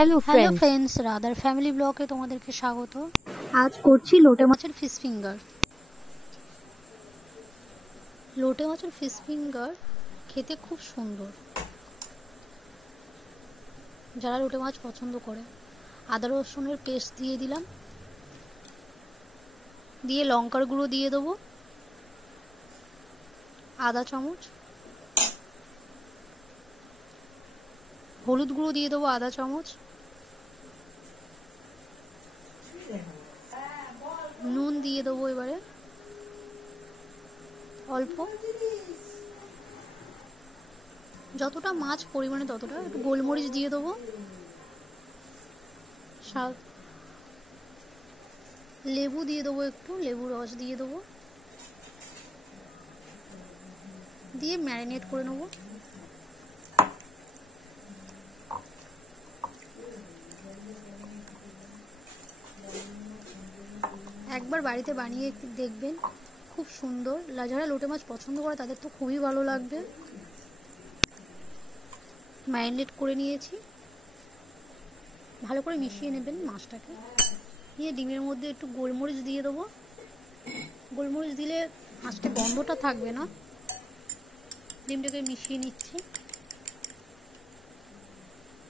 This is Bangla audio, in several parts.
Hello friends, friends, rather family ব্লগে তোমাদেরকে স্বাগত। আজ করছি লোটে মাছের ফিশ ফিঙ্গার। লোটে মাছের ফিশ ফিঙ্গার খেতে খুব সুন্দর। যারা লোটে মাছ পছন্দ করে, আদা রসুনের পেস্ট দিয়ে দিলাম, দিয়ে লঙ্কার গুঁড়ো দিয়ে দেবো আধা চামচ, হলুদ গুঁড়ো দিয়ে দেবো আধা চামচ, নুন দিয়ে দেবো এবারে অল্প, যতটা মাছ পরিমাণে ততটা, একটু গোলমরিচ দিয়ে দেবো, লেবু দিয়ে দেবো, একটু লেবু রস দিয়ে দেবো, দিয়ে ম্যারিনেট করে নেবো। একবার বাড়িতে বানিয়ে দেখবেন, খুব সুন্দর। যারা লোটে মাছ পছন্দ করে তাদের তো খুবই ভালো লাগবে। ম্যারিনেট করে নিয়েছি, ভালো করে মিশিয়ে নেবেন মাছটাকে। নিয়ে ডিমের মধ্যে একটু গোলমরিচ দিয়ে দেবো। গোলমরিচ দিলে মাছটা গন্ধটা থাকবে না। ডিমটাকে মিশিয়ে নিচ্ছি,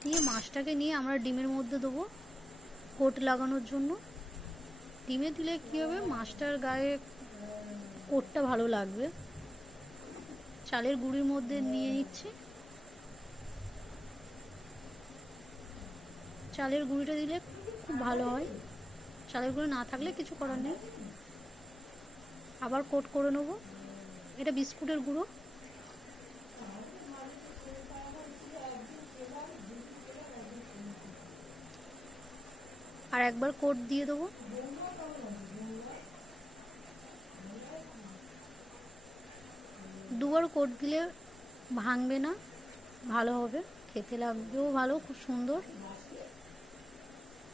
নিয়ে মাছটাকে নিয়ে আমরা ডিমের মধ্যে দেবো কোট লাগানোর জন্য। ডিমে দিলে কী হবে, মাছটার গায়ে কোটটা ভালো লাগবে। চালের গুঁড়ির মধ্যে নিয়ে নিচ্ছি, চালের গুঁড়িটা দিলে খুব ভালো হয়। চালের গুঁড়ি না থাকলে কিছু করার নেই। আবার কোট করে নেবো। এটা বিস্কুটের গুঁড়ো। আর একবার কোট দিয়ে দেবো। দুবার কোট দিলে ভাঙবে না, ভালো হবে, খেতে লাগবেও ভালো, খুব সুন্দর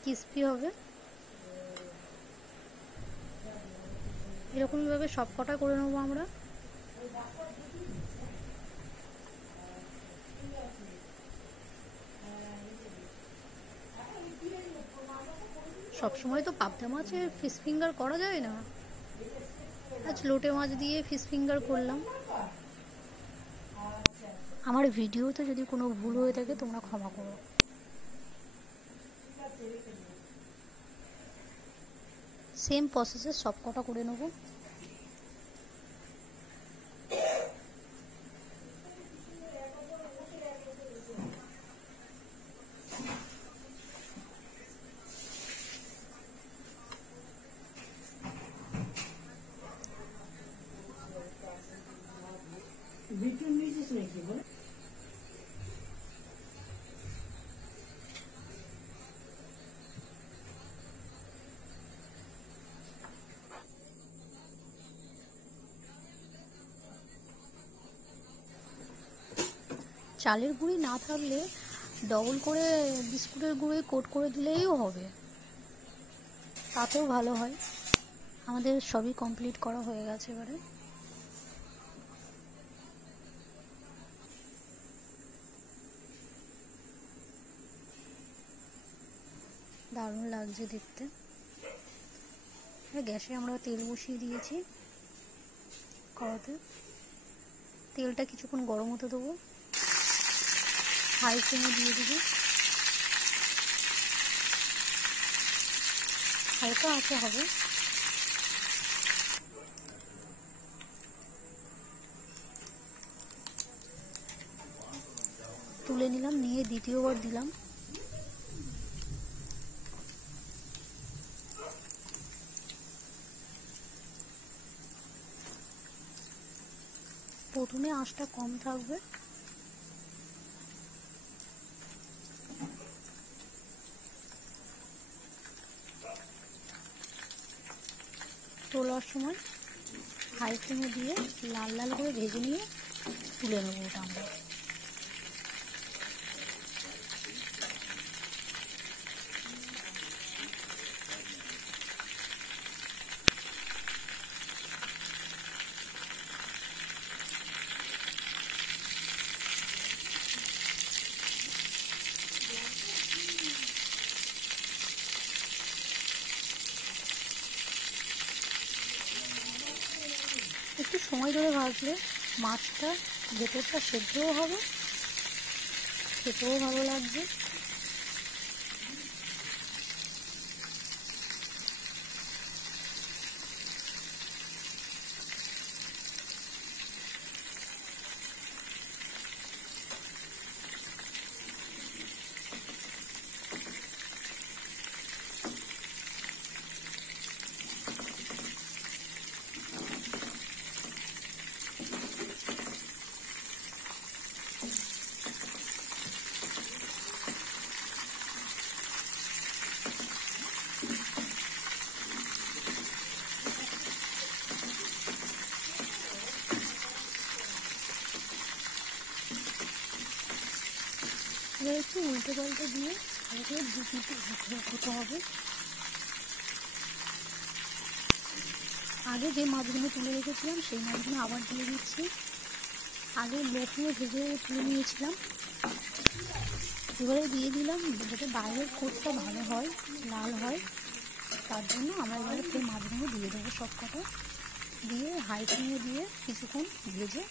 ক্রিস্পি হবে। এরকমভাবে সব কটা করে নেবো আমরা। সবসময় তো পাবদা মাছের ফিশ ফিঙ্গার করা যায় না, আজ লোটে মাছ দিয়ে ফিশ ফিঙ্গার করলাম। আমার ভিডিওতে যদি কোনো ভুল হয়ে থাকে তোমরা ক্ষমা করো। সেম প্রসেসে সব কটা করে নেব। চালের গুঁড়ি না থাকলে ডবল করে বিস্কুটের গুঁড়োয় কোট করে দিলেও হবে, তাতেও ভালো হয়। আমাদের সবই কমপ্লিট করা হয়ে গেছে। এবারে দারুণ লাগছে দেখতে। গ্যাসে আমরা তেল বসিয়ে দিয়েছি কড়াতে। তেলটা কিছুক্ষণ গরম হতে দেবো, হাই ফ্লেমে দিয়ে দেবো। হালকা আঁচে হবে। তুলে নিলাম, নিয়ে দ্বিতীয়বার দিলাম। প্রথমে আঁচটা কম থাকবে, তোলার সময় হাই ফ্লেমে দিয়ে লাল লাল করে ভেজে নিয়ে তুলে নেবো ওটা আমরা। সময় ধরে ভাজলে মাছটা ভেতরটা সেদ্ধও হবে, খেতেও ভালো লাগবে। এবার একটু উল্টে পাল্টে দিয়ে এটাকে দু মিনিট হতে হবে। আগে যে মাছগুলো তুলে রেখেছিলাম সেই মাছগুলো আবার দিয়ে দিচ্ছি। আগে লো ফ্লেমে ভেজে তুলে নিয়েছিলাম, এবারে দিয়ে দিলাম। যাতে বাইরের কোটটা ভালো হয়, লাল হয়, তার জন্য আমরা এবারে সেই মাছগুলো দিয়ে দেবো সব কটা, দিয়ে হাই ফ্লেমে দিয়ে কিছুক্ষণ ভেজে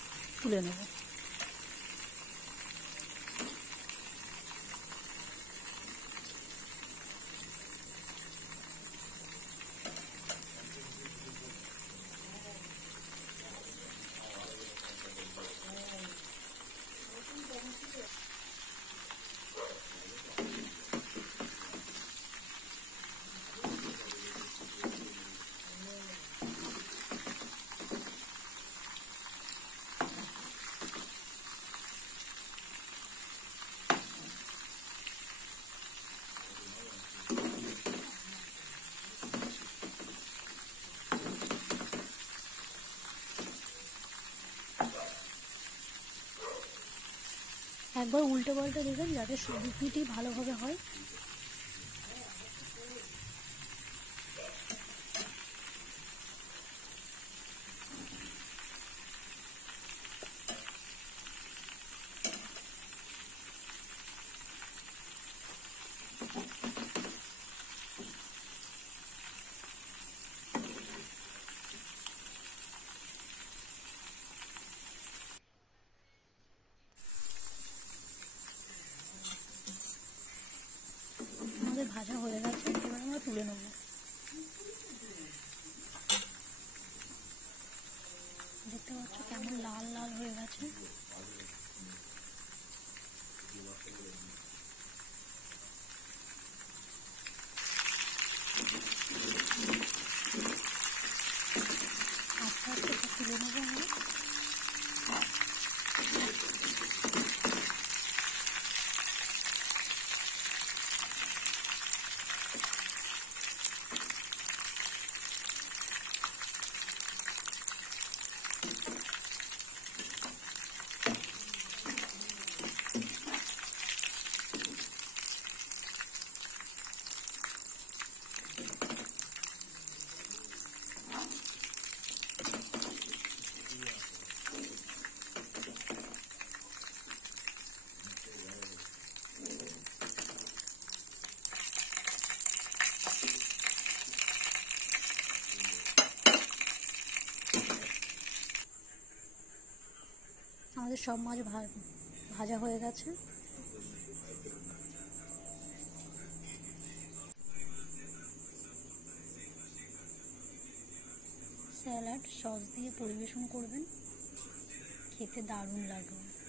তুলে নেব। একবার উল্টে পাল্টে দেবেন যাতে দু পিঠই ভালোভাবে হয়। আমাদের ভাজা হয়ে গেছে, এবার আমরা তুলে নেব। দেখতে পাচ্ছ কেমন লাল লাল হয়ে গেছে। আস্তে আস্তে সব তুলে নেবো আমরা। আমাদের সব মাছ ভাজা হয়ে গেছে। স্যালাড সস দিয়ে পরিবেশন করবেন, খেতে দারুণ লাগবে।